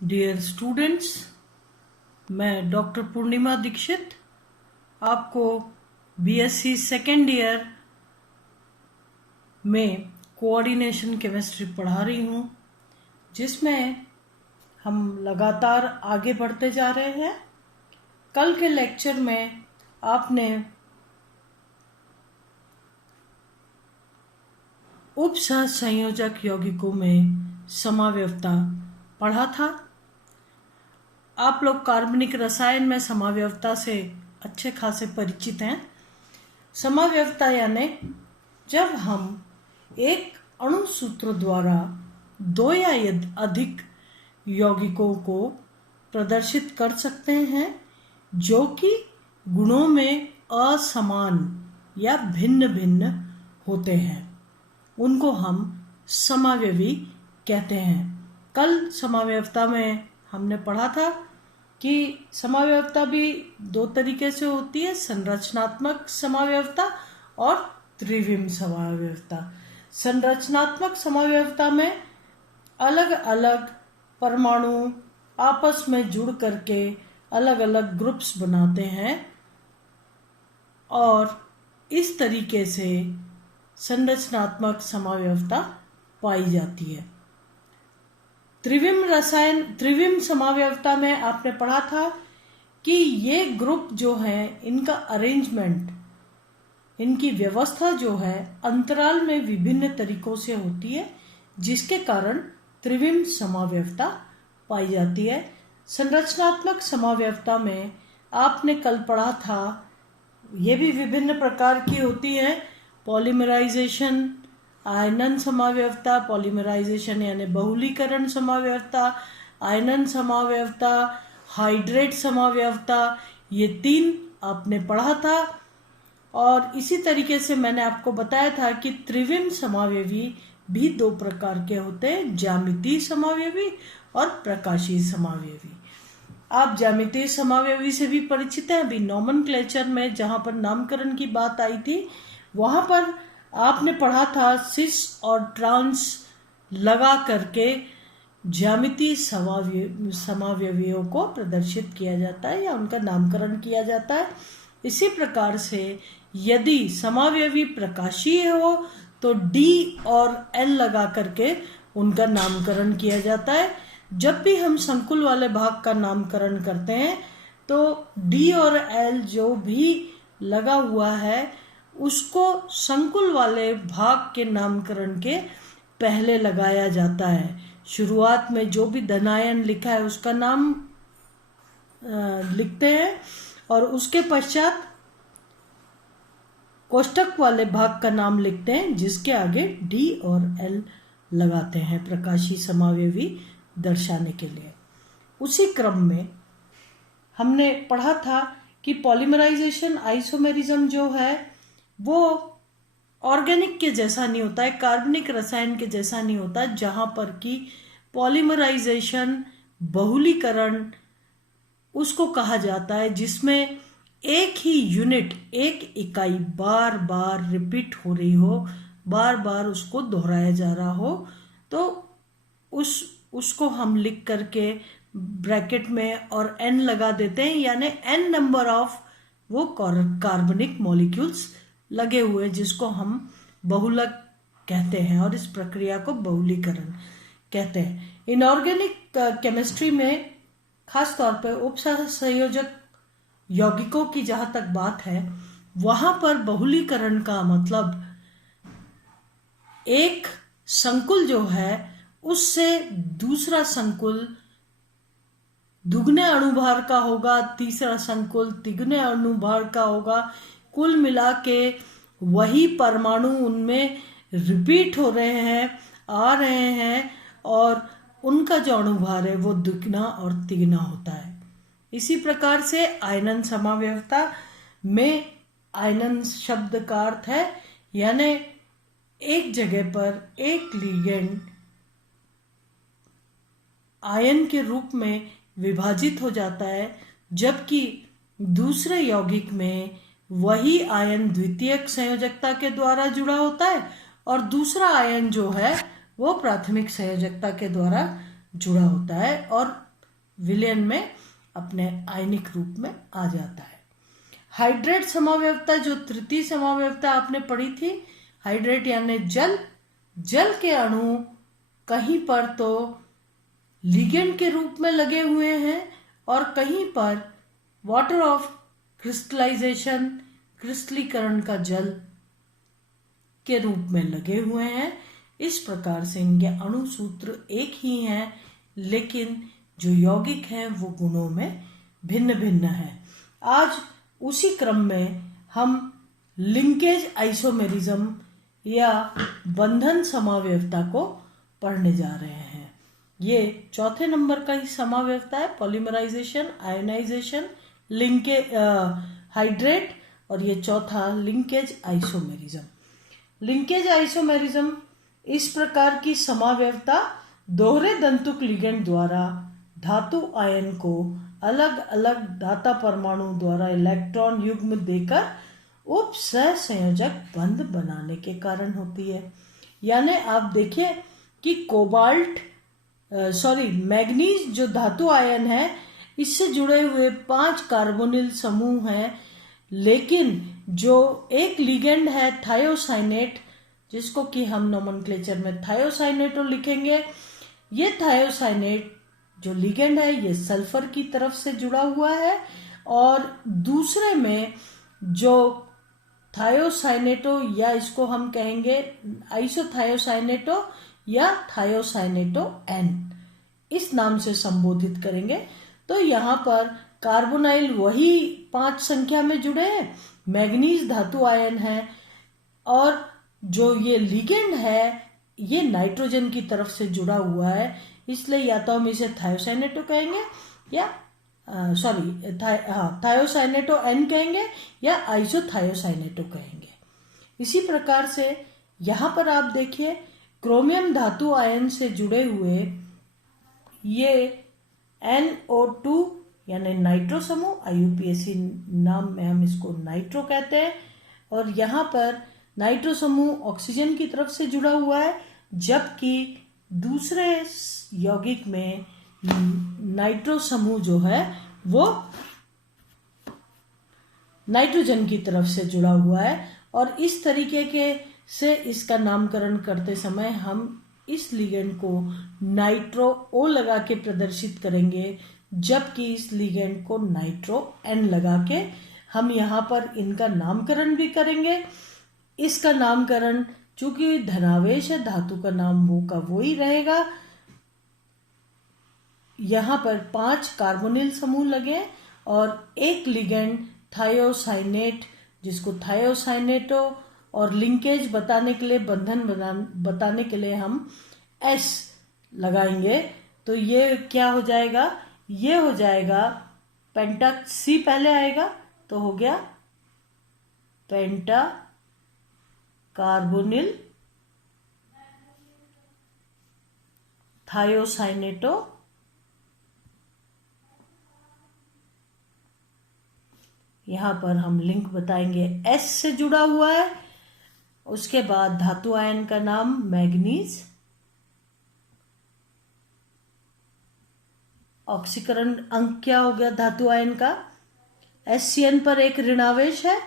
Dear students, मैं doctor पूर्णिमा दीक्षित आपको BSc second year में कोऑर्डिनेशन केमिस्ट्री पढ़ा रही हूँ, जिसमें हम लगातार आगे बढ़ते जा रहे हैं। कल के लेक्चर में आपने उपसहसंयोजक यौगिकों में समावयवता पढ़ा था। आप लोग कार्बनिक रसायन में समावयवता से अच्छे खासे परिचित हैं। समावयवता यानी जब हम एक अणु सूत्र द्वारा दो या अधिक यौगिकों को प्रदर्शित कर सकते हैं जो कि गुणों में असमान या भिन्न भिन्न होते हैं, उनको हम समावयवी कहते हैं। कल समावयवता में हमने पढ़ा था कि समावयवता भी दो तरीके से होती है, संरचनात्मक समावयवता और त्रिविम समावयवता। संरचनात्मक समावयवता में अलग अलग परमाणु आपस में जुड़ करके अलग अलग ग्रुप्स बनाते हैं और इस तरीके से संरचनात्मक समावयवता पाई जाती है। त्रिविम समावयवता में आपने पढ़ा था कि ये ग्रुप जो है, इनका अरेंजमेंट, इनकी व्यवस्था जो है अंतराल में विभिन्न तरीकों से होती है, जिसके कारण त्रिविम समावयवता पाई जाती है। संरचनात्मक समावयवता में आपने कल पढ़ा था, ये भी विभिन्न प्रकार की होती है। पॉलीमराइजेशन, आयनन समावयवता, पॉलीमराइजेशन यानी बहुलीकरण समावयवता, आयनन समावयवता, हाइड्रेट समावयवता, ये तीन आपने पढ़ा था। और इसी तरीके से मैंने आपको बताया था कि त्रिविम समावयवी भी दो प्रकार के होते हैं, ज्यामितीय समावयवी और प्रकाशीय समावयवी। आप ज्यामितीय समावयवी से भी परिचित हैं। अभी नोमेनक्लेचर में जहां पर नामकरण की बात आई थी, वहां पर आपने पढ़ा था सिस और ट्रांस लगा करके ज्यामितीय समावयवियों को प्रदर्शित किया जाता है या उनका नामकरण किया जाता है। इसी प्रकार से यदि समावयवी प्रकाशीय हो तो डी और एल लगा करके उनका नामकरण किया जाता है। जब भी हम संकुल वाले भाग का नामकरण करते हैं तो डी और एल जो भी लगा हुआ है उसको संकुल वाले भाग के नामकरण के पहले लगाया जाता है। शुरुआत में जो भी धनायन लिखा है उसका नाम लिखते हैं और उसके पश्चात कोष्ठक वाले भाग का नाम लिखते हैं, जिसके आगे डी और एल लगाते हैं प्रकाशीय समावयवी दर्शाने के लिए। उसी क्रम में हमने पढ़ा था कि पॉलीमराइजेशन, आइसोमेरिज्म जो है वो ऑर्गेनिक के जैसा नहीं होता है, कार्बनिक रसायन के जैसा नहीं होता, जहां पर कि पॉलीमराइजेशन, बहुलीकरण उसको कहा जाता है जिसमें एक ही यूनिट, एक इकाई बार बार रिपीट हो रही हो, बार बार उसको दोहराया जा रहा हो, तो उसको हम लिख करके ब्रैकेट में और n लगा देते हैं, यानी n नंबर ऑफ वो कार्बनिक मॉलिक्यूल्स लगे हुए, जिसको हम बहुलक कहते हैं और इस प्रक्रिया को बहुलीकरण कहते हैं। इनऑर्गेनिक केमिस्ट्री में खास तौर पर उपसहसंयोजक यौगिकों की जहां तक बात है, वहां पर बहुलीकरण का मतलब एक संकुल जो है उससे दूसरा संकुल दुगने अणुभार का होगा, तीसरा संकुल तिगुने अणुभार का होगा। कुल मिला के वही परमाणु उनमें रिपीट हो रहे हैं, आ रहे हैं, और उनका जो अणुभार है वो दुगना और तिगुना होता है। इसी प्रकार से आयनन समावयवता में आयनन शब्द का अर्थ है यानी एक जगह पर एक लिगेंड आयन के रूप में विभाजित हो जाता है, जबकि दूसरे यौगिक में वही आयन द्वितीयक संयोजकता के द्वारा जुड़ा होता है और दूसरा आयन जो है वो प्राथमिक संयोजकता के द्वारा जुड़ा होता है और विलयन में अपने आयनिक रूप में आ जाता है। हाइड्रेट समावयवता जो तृतीय समावयवता आपने पढ़ी थी, हाइड्रेट यानी जल, जल के अणु कहीं पर तो लिगेंड के रूप में लगे हुए हैं और कहीं पर वाटर ऑफ क्रिस्टलाइजेशन, क्रिस्टलीकरण का जल के रूप में लगे हुए हैं। इस प्रकार से इनके अणु सूत्र एक ही हैं, लेकिन जो यौगिक हैं वो गुणों में भिन्न भिन्न है। आज उसी क्रम में हम लिंकेज आइसोमेरिज्म या बंधन समावयवता को पढ़ने जा रहे हैं। ये चौथे नंबर का ही समावयवता है, पॉलीमराइजेशन, आयोनाइजेशन, लिंकेज, हाइड्रेट, और ये चौथा लिंकेज आइसोमेरिज्म। लिंकेज आइसोमेरिज्म इस प्रकार की समावयवता दोहरे दंतुक लिगेंड द्वारा धातु आयन को अलग अलग धाता परमाणु द्वारा इलेक्ट्रॉन युग्म देकर उप सहसंयोजक बंध बनाने के कारण होती है। यानी आप देखिए कि मैग्नीज जो धातु आयन है, इससे जुड़े हुए 5 कार्बोनिल समूह हैं, लेकिन जो एक लिगेंड है थायोसाइनेट, जिसको कि हम नोमेनक्लेचर में थायोसाइनेटो लिखेंगे, ये थायोसाइनेट जो लिगेंड है ये सल्फर की तरफ से जुड़ा हुआ है, और दूसरे में जो थायोसाइनेटो, या इसको हम कहेंगे आइसोथायोसाइनेटो या थायोसाइनेटो एन, इस नाम से संबोधित करेंगे। तो यहाँ पर कार्बोनाइल वही 5 संख्या में जुड़े हैं, मैग्नीज धातु आयन है, और जो ये लिगेंड है ये नाइट्रोजन की तरफ से जुड़ा हुआ है, इसलिए या तो हम इसे थायोसाइनेटो कहेंगे या थायोसाइनेटो एन कहेंगे या आइसोथायोसाइनेटो कहेंगे। इसी प्रकार से यहाँ पर आप देखिए क्रोमियम धातु आयन से जुड़े हुए ये NO2 यानी नाइट्रो समूह, IUPAC नाम में हम इसको नाइट्रो कहते हैं, और यहाँ पर नाइट्रो समूह ऑक्सीजन की तरफ से जुड़ा हुआ है, जबकि दूसरे यौगिक में नाइट्रो समूह जो है वो नाइट्रोजन की तरफ से जुड़ा हुआ है। और इस तरीके के से इसका नामकरण करते समय हम इस लिगेंड को नाइट्रो O लगा के प्रदर्शित करेंगे, जबकि इस लिगेंड को नाइट्रो N लगा के हम यहाँ पर इनका नामकरण भी करेंगे। इसका नामकरण चूंकि धनावेश है, धातु का नाम वो का वो ही रहेगा। यहाँ पर 5 कार्बोनिल समूह लगे और एक लिगेंड थायोसाइनेट, जिसको थायोसाइनेटो, और लिंकेज बताने के लिए, बंधन बताने के लिए हम S लगाएंगे। तो ये क्या हो जाएगा, ये हो जाएगा पेंटा, C पहले आएगा तो हो गया पेंटा कार्बोनिल थायोसाइनेटो, यहां पर हम लिंक बताएंगे S से जुड़ा हुआ है। उसके बाद धातु आयन का नाम मैग्नीज, ऑक्सीकरण अंक क्या हो गया धातु आयन का, SCN पर एक ऋणावेश है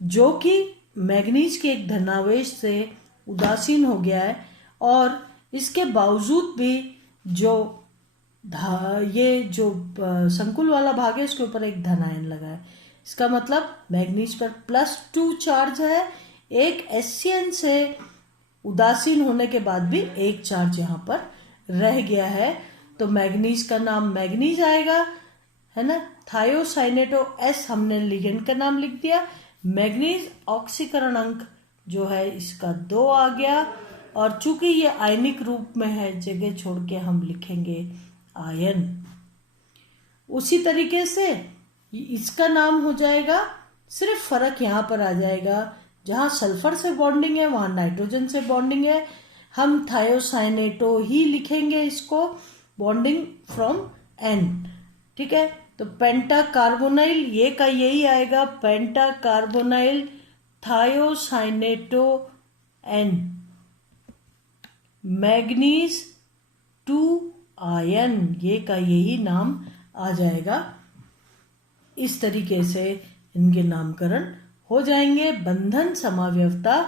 जो कि मैग्नीज के एक धनावेश से उदासीन हो गया है, और इसके बावजूद भी जो ये जो संकुल वाला भाग है इसके ऊपर एक धन आयन लगा है। इसका मतलब मैग्नीज पर +2 चार्ज है, एक SCN से उदासीन होने के बाद भी एक चार्ज यहाँ पर रह गया है, तो मैग्नीज का नाम मैग्नीज आएगा, है ना। थायोसाइनेटो S हमने लिगेंड का नाम लिख दिया, मैग्नीज ऑक्सीकरण अंक जो है इसका 2 आ गया, और चूंकि ये आयनिक रूप में है जगह छोड़ के हम लिखेंगे आयन। उसी तरीके से इसका नाम हो जाएगा, सिर्फ फर्क यहाँ पर आ जाएगा, जहाँ सल्फर से बॉन्डिंग है वहाँ नाइट्रोजन से बॉन्डिंग है, हम थायोसाइनेटो ही लिखेंगे इसको, बॉन्डिंग फ्रॉम N, ठीक है। तो पेंटा कार्बोनाइल ये का यही आएगा, penta carbonyl thiocyanato N, manganese 2 ion, ये का यही नाम आ जाएगा। इस तरीके से इनके नामकरण हो जाएंगे। बंधन समावयवता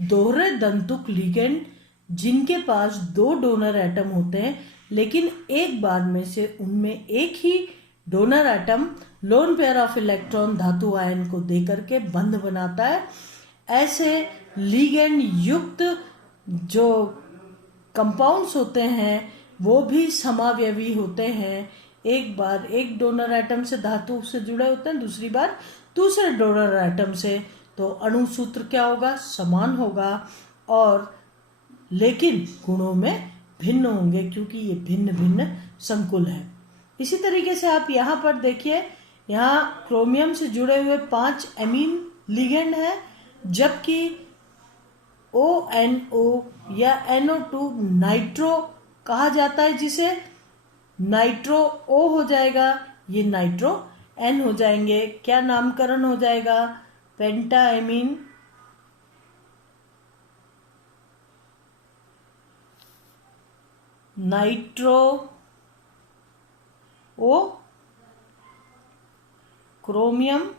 दोहरे दंतुक लिगेंड जिनके पास 2 डोनर एटम होते हैं लेकिन एक बार में से उनमें एक ही donor atom lone pair of electron धातु आयन को देकर के बंध बनाता है। ऐसे लिगेंड युक्त जो कंपाउंड्स होते हैं वो भी समावयवी होते हैं। एक बार एक डोनर एटम से धातु से जुड़े होते हैं, दूसरी बार दूसरे डोनर एटम से, तो अणु सूत्र क्या होगा? समान होगा और लेकिन गुणों में भिन्न होंगे क्योंकि ये भिन्न भिन्न संकुल है। इसी तरीके से आप यहाँ पर देखिए, यहाँ क्रोमियम से जुड़े हुए 5 एमीन लिगेंड है, जबकि ONO या NO2 नाइट्रो कहा जाता है, जिसे नाइट्रो O हो जाएगा, ये नाइट्रो N हो जाएंगे। क्या नामकरण हो जाएगा? पेंटाएमीन नाइट्रो O क्रोमियम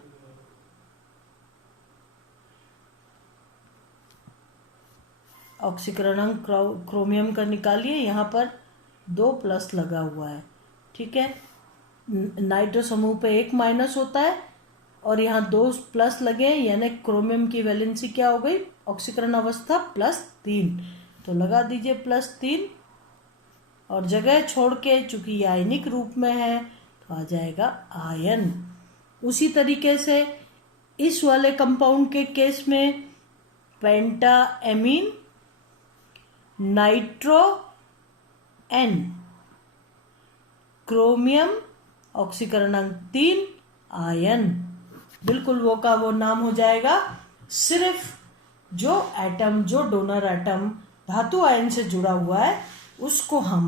ऑक्सीकरण क्रोमियम का निकालिए, यहाँ पर 2 प्लस लगा हुआ है, ठीक है। नाइट्रो समूह पे 1 माइनस होता है और यहाँ 2 प्लस लगे, यानी क्रोमियम की वैलेंसी क्या हो गई? ऑक्सीकरण अवस्था +3, तो लगा दीजिए +3 और जगह छोड़ के, चूंकि ये आयनिक रूप में है तो आ जाएगा आयन। उसी तरीके से इस वाले कंपाउंड के केस में पेंटाएमीन नाइट्रो N क्रोमियम ऑक्सीकरण 3 आयन, बिल्कुल वो का वो नाम हो जाएगा। सिर्फ जो एटम, जो डोनर एटम धातु आयन से जुड़ा हुआ है उसको हम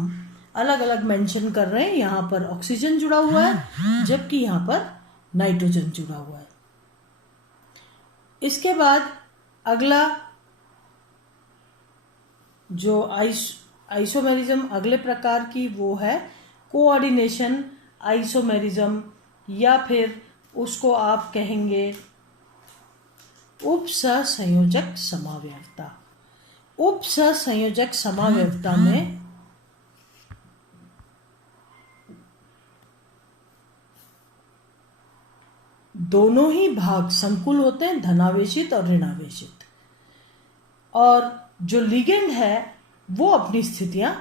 अलग अलग मेंशन कर रहे हैं। यहाँ पर ऑक्सीजन जुड़ा हुआ है जबकि यहाँ पर नाइट्रोजन जुड़ा हुआ है। इसके बाद अगला जो आइसोमेरिज्म अगले प्रकार की वो है कोऑर्डिनेशन आइसोमेरिज्म, या फिर उसको आप कहेंगे उपसंयोजक समावयवता। उपसंयोजक समावयवता में दोनों ही भाग संकुल होते हैं, धनावेशित और ऋणावेशित, और जो लिगेंड है वो अपनी स्थितियां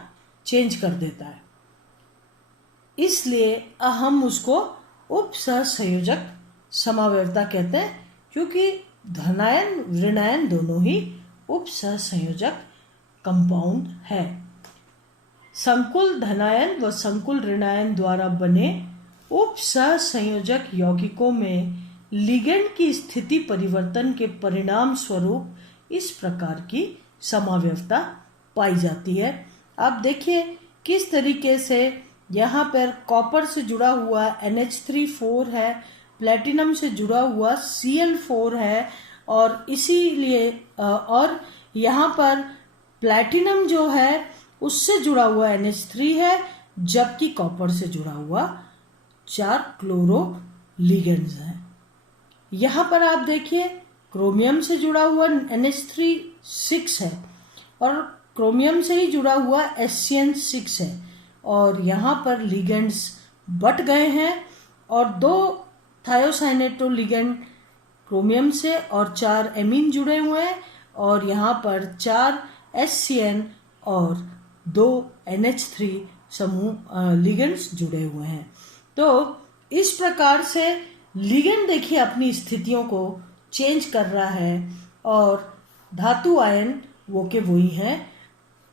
चेंज कर देता है, इसलिए हम उसको उपसंयोजक समावयवता कहते हैं, क्योंकि धनायन ऋणायन दोनों ही उपसंयोजक कंपाउंड है। संकुल धनायन व संकुल ऋणायन द्वारा बने उपसंयोजक यौगिकों में लिगेंड की स्थिति परिवर्तन के परिणाम स्वरूप इस प्रकार की समावयवता पाई जाती है। आप देखिए किस तरीके से यहाँ पर कॉपर से जुड़ा हुआ NH3 है, प्लेटिनम से जुड़ा हुआ Cl4 है, और इसीलिए और यहाँ पर प्लेटिनम जो है उससे जुड़ा हुआ NH3 है, जबकि कॉपर से जुड़ा हुआ 4 क्लोरो लिगेंड्स हैं। यहाँ पर आप देखिए क्रोमियम से जुड़ा हुआ NH3 6 है और क्रोमियम से ही जुड़ा हुआ SCN6 है, और यहाँ पर लिगेंड्स बट गए हैं और 2 थायोसाइनेटो लिगेंड क्रोमियम से और 4 एमीन जुड़े हुए हैं, और यहाँ पर 4 SCN और 2 NH3 समूह लिगेंड्स जुड़े हुए हैं। तो इस प्रकार से लिगेंड देखिए अपनी स्थितियों को चेंज कर रहा है, और धातु आयन वो के वही हैं,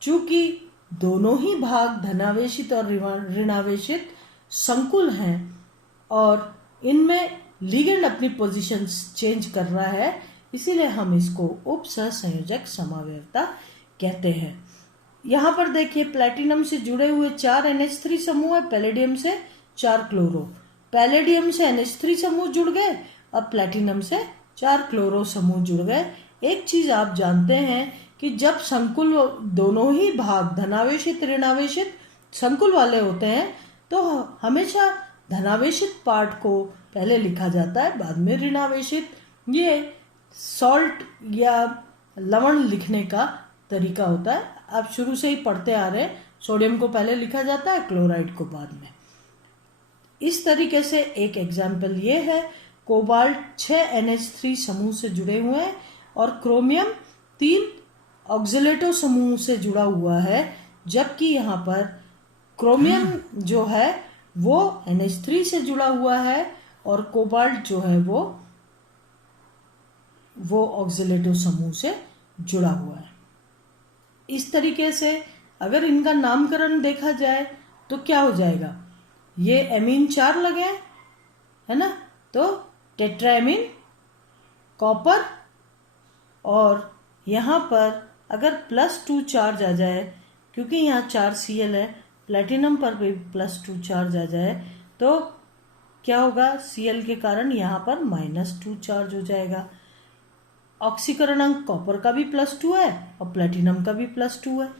चूंकि दोनों ही भाग धनावेशित और ऋणावेशित संकुल हैं और इनमें लिगेंड अपनी पोजीशंस चेंज कर रहा है, इसीलिए हम इसको उपसंयोजक समावयवता कहते हैं। यहाँ पर देखिए प्लेटिनम से जुड़े हुए 4 NH3 समूह है, पैलेडियम से 4 क्लोरो, पैलेडियम से NH3 समूह जुड़ गए, अब प्लेटिनम से 4 क्लोरो समूह जुड़ गए। एक चीज आप जानते हैं कि जब संकुल दोनों ही भाग धनावेशित ऋणावेशित संकुल वाले होते हैं तो हमेशा धनावेशित पार्ट को पहले लिखा जाता है, बाद में ऋणावेशित। ये सॉल्ट या लवण लिखने का तरीका होता है, आप शुरू से ही पढ़ते आ रहे हैं। सोडियम को पहले लिखा जाता है, क्लोराइड को बाद में। इस तरीके से एक एग्जाम्पल ये है, कोबाल्ट 6 NH3 समूह से जुड़े हुए हैं और क्रोमियम 3 ऑक्सिलेटो समूह से जुड़ा हुआ है, जबकि यहाँ पर क्रोमियम जो है वो NH3 से जुड़ा हुआ है और कोबाल्ट जो है वो ऑक्सिलेटो समूह से जुड़ा हुआ है। इस तरीके से अगर इनका नामकरण देखा जाए तो क्या हो जाएगा, ये एमीन 4 लगे है ना, तो टेट्राएमीन कॉपर, और यहाँ पर अगर +2 चार्ज आ जाए, क्योंकि यहाँ 4 Cl है, प्लेटिनम पर भी +2 चार्ज आ जाए तो क्या होगा, Cl के कारण यहाँ पर -2 चार्ज हो जाएगा। ऑक्सीकरण अंक कॉपर का भी +2 है और प्लेटिनम का भी +2 है।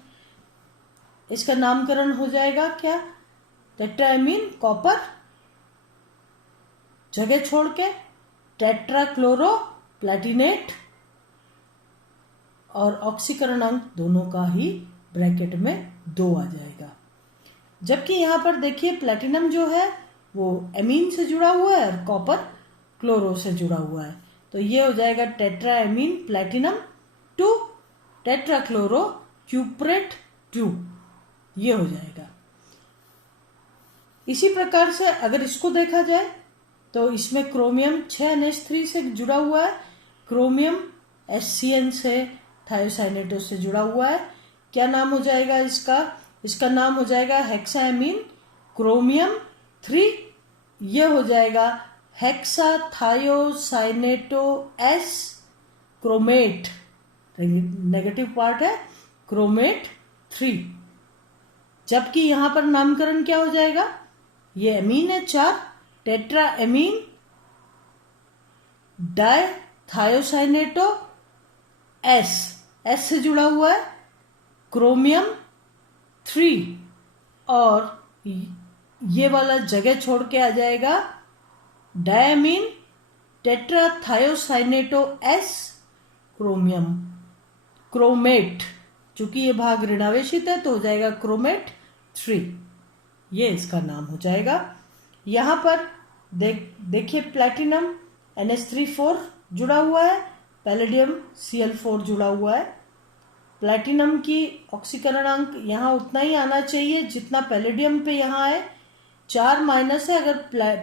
इसका नामकरण हो जाएगा क्या, टेट्राएमीन कॉपर, जगह छोड़ के टेट्राक्लोरो प्लेटिनेट, और ऑक्सीकरण अंक दोनों का ही ब्रैकेट में 2 आ जाएगा। जबकि यहाँ पर देखिए प्लेटिनम जो है वो एमीन से जुड़ा हुआ है और कॉपर क्लोरो से जुड़ा हुआ है, तो ये हो जाएगा टेट्राएमीन प्लेटिनम 2 टेट्राक्लोरो क्यूप्रेट 2, ये हो जाएगा। इसी प्रकार से अगर इसको देखा जाए तो इसमें क्रोमियम 6 NH3 से जुड़ा हुआ है, क्रोमियम HCN से थायोसाइनेटो से जुड़ा हुआ है। क्या नाम हो जाएगा इसका, इसका नाम हो जाएगा हेक्साएमीन क्रोमियम 3, ये हो जाएगा hexa thiocyanato S chromate, negative part है क्रोमेट 3। जबकि यहां पर नामकरण क्या हो जाएगा, ये एमीन है 4 टेट्राएमीन डाइथायोसाइनेटो S से जुड़ा हुआ है क्रोमियम 3, और ये वाला जगह छोड़ के आ जाएगा डायमीन टेट्राथायोसाइनेटो S क्रोमियम क्रोमेट, चूंकि ये भाग ऋणावेशित है तो हो जाएगा क्रोमेट 3, ये इसका नाम हो जाएगा। यहां पर देखिए प्लैटिनम NH3 जुड़ा हुआ है, पैलेडियम Cl4 जुड़ा हुआ है। प्लैटिनम की ऑक्सीकरण अंक यहाँ उतना ही आना चाहिए जितना पैलेडियम पे यहाँ है, 4 माइनस है, अगर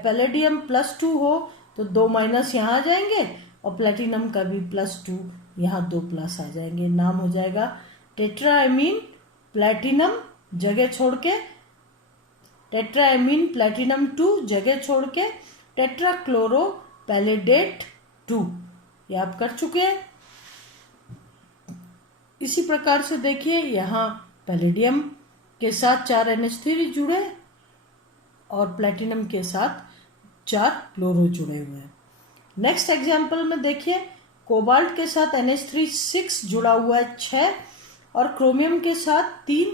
पैलेडियम +2 हो तो 2 माइनस यहाँ आ जाएंगे और प्लैटिनम का भी +2 यहाँ 2 प्लस आ जाएंगे। नाम हो जाएगा टेट्राएमीन प्लैटिनम, जगह छोड़ के टेट्राएमीन प्लैटिनम 2, जगह छोड़ के टेट्राक्लोरो पैलेडेट 2, ये आप कर चुके हैं। इसी प्रकार से देखिए यहाँ पैलेडियम के साथ 4 NH3 जुड़े और प्लैटिनम के साथ 4 क्लोरो जुड़े हुए हैं। नेक्स्ट एग्जाम्पल में देखिए कोबाल्ट के साथ NH3 6 जुड़ा हुआ है 6, और क्रोमियम के साथ 3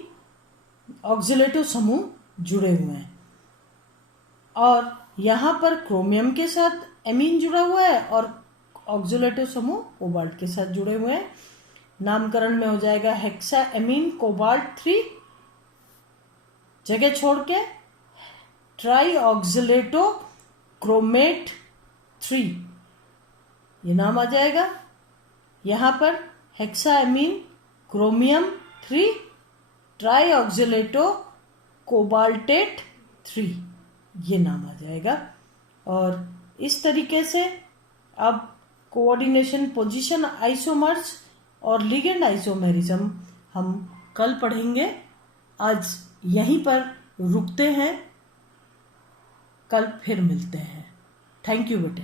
ऑक्सिलेटो समूह जुड़े हुए हैं, और यहाँ पर क्रोमियम के साथ एमीन जुड़ा हुआ है और ऑक्सिलेटो समूह कोबाल्ट के साथ जुड़े हुए हैं। नामकरण में हो जाएगा हेक्साएमीन कोबाल्ट 3, जगह छोड़ के ट्राई ऑक्सिलेटो क्रोमेट 3, ये नाम आ जाएगा। यहाँ पर हेक्साएमीन क्रोमियम 3 ट्राई ऑक्सिलेटो कोबाल्टेट 3, ये नाम आ जाएगा। और इस तरीके से अब कोऑर्डिनेशन, पोजीशन आइसोमर्स और लिगेंड आइसोमेरिज्म हम कल पढ़ेंगे। आज यहीं पर रुकते हैं, कल फिर मिलते हैं। थैंक यू बेटे।